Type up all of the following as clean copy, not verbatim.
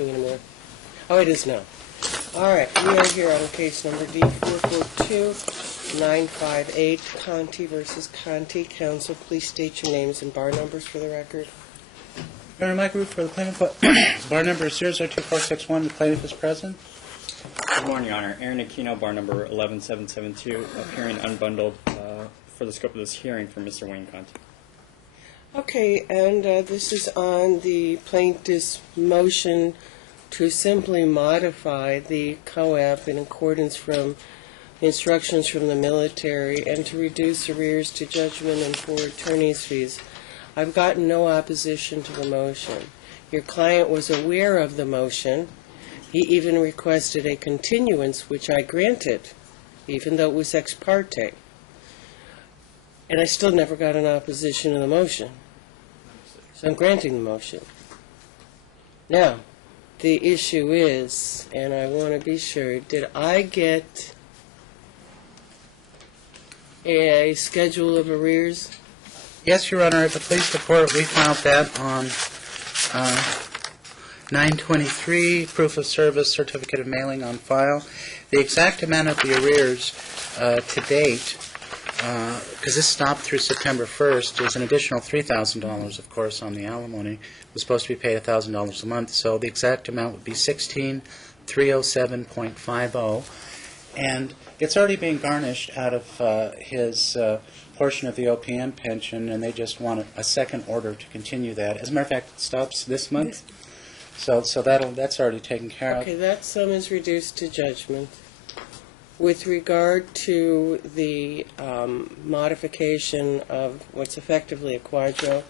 working anymore. Oh, it is now. All right, we are here on case number D442958, Conte versus Conte. Counsel, please state your names and bar numbers for the record. Your Honor, Mike Root for the plaintiff. Bar number 002461. The plaintiff is present. Good morning, Your Honor. Aaron Aquino, bar number 11772, appearing unbundled for the scope of this hearing for Mr. Wayne Conte. Okay, and this is on the plaintiff's motion to simply modify the COAP in accordance from instructions from the military and to reduce arrears to judgment and for attorney's fees. I've gotten no opposition to the motion. Your client was aware of the motion. He even requested a continuance, which I granted, even though it was ex parte. And I still never got an opposition to the motion. So I'm granting the motion. Now, the issue is, and I want to be sure, did I get a schedule of arrears? Yes, Your Honor. At the police report, we filed that on 9/23, proof of service, certificate of mailing on file. The exact amount of the arrears to date, because this stopped through September 1st, is an additional $3,000, of course, on the alimony. It was supposed to be paid $1,000 a month, so the exact amount would be $16,307.50. And it's already being garnished out of his portion of the OPM pension, and they just want a second order to continue that. As a matter of fact, it stops this month, so that's already taken care of. Okay, that sum is reduced to judgment. With regard to the modification of what's effectively a quadro,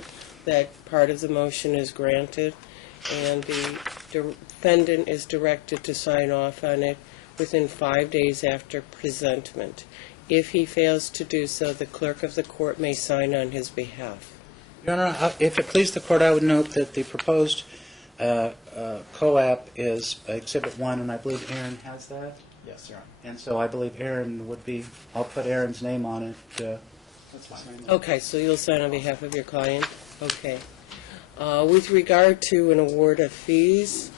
that part of the motion is granted, and the defendant is directed to sign off on it within 5 days after presentment. If he fails to do so, the clerk of the court may sign on his behalf. Your Honor, if it please the court, I would note that the proposed COAP is Exhibit 1, and I believe Aaron has that. Yes, Your Honor. And so I believe Aaron would be, I'll put Aaron's name on it. That's fine. Okay, so you'll sign on behalf of your client? Okay. With regard to an award of fees,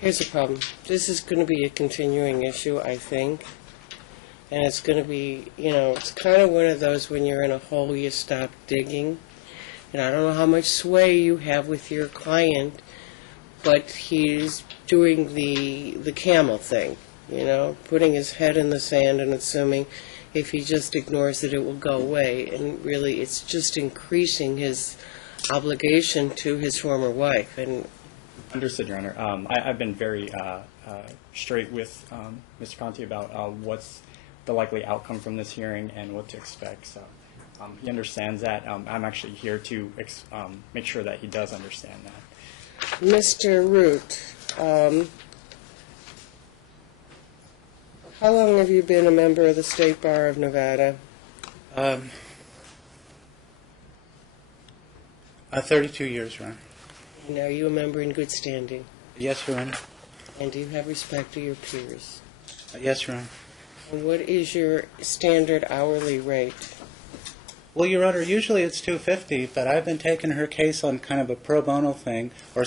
here's the problem. This is going to be a continuing issue, I think. And it's going to be, it's kind of one of those when you're in a hole you stop digging. And I don't know how much sway you have with your client, but he's doing the camel thing, putting his head in the sand and assuming if he just ignores it, it will go away. And really, it's just increasing his obligation to his former wife. And Understood, Your Honor. I've been very straight with Mr. Conte about what's the likely outcome from this hearing and what to expect. So he understands that. I'm actually here to make sure that he does understand that. Mr. Root, how long have you been a member of the State Bar of Nevada? 32 years, Your Honor. And are you a member in good standing? Yes, Your Honor. And do you have respect to your peers? Yes, Your Honor. And what is your standard hourly rate? Well, Your Honor, usually it's $250, but I've been taking her case on kind of a pro bono thing, or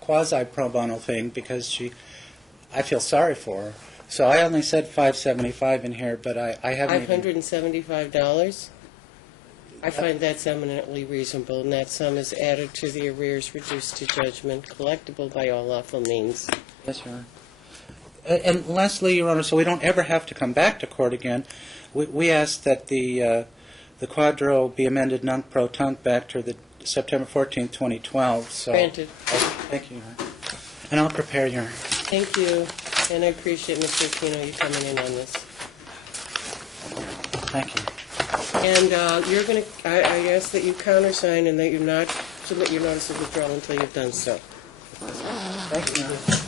quasi pro bono thing, because I feel sorry for her. So I only said $575 in here, but I haven't $575? I find that's eminently reasonable, and that sum is added to the arrears reduced to judgment, collectible by all lawful means. Yes, Your Honor. And lastly, Your Honor, so we don't ever have to come back to court again, we ask that the quadro be amended nunc-pro-tunc back to the September 14th, 2012. So, Granted. Thank you, Your Honor. And I'll prepare your... Thank you, and I appreciate, Mr. Aquino, you coming in on this. Thank you. And you're going to, I ask that you countersign and that you not submit your notice of withdrawal until you've done so. Thank you, Your Honor.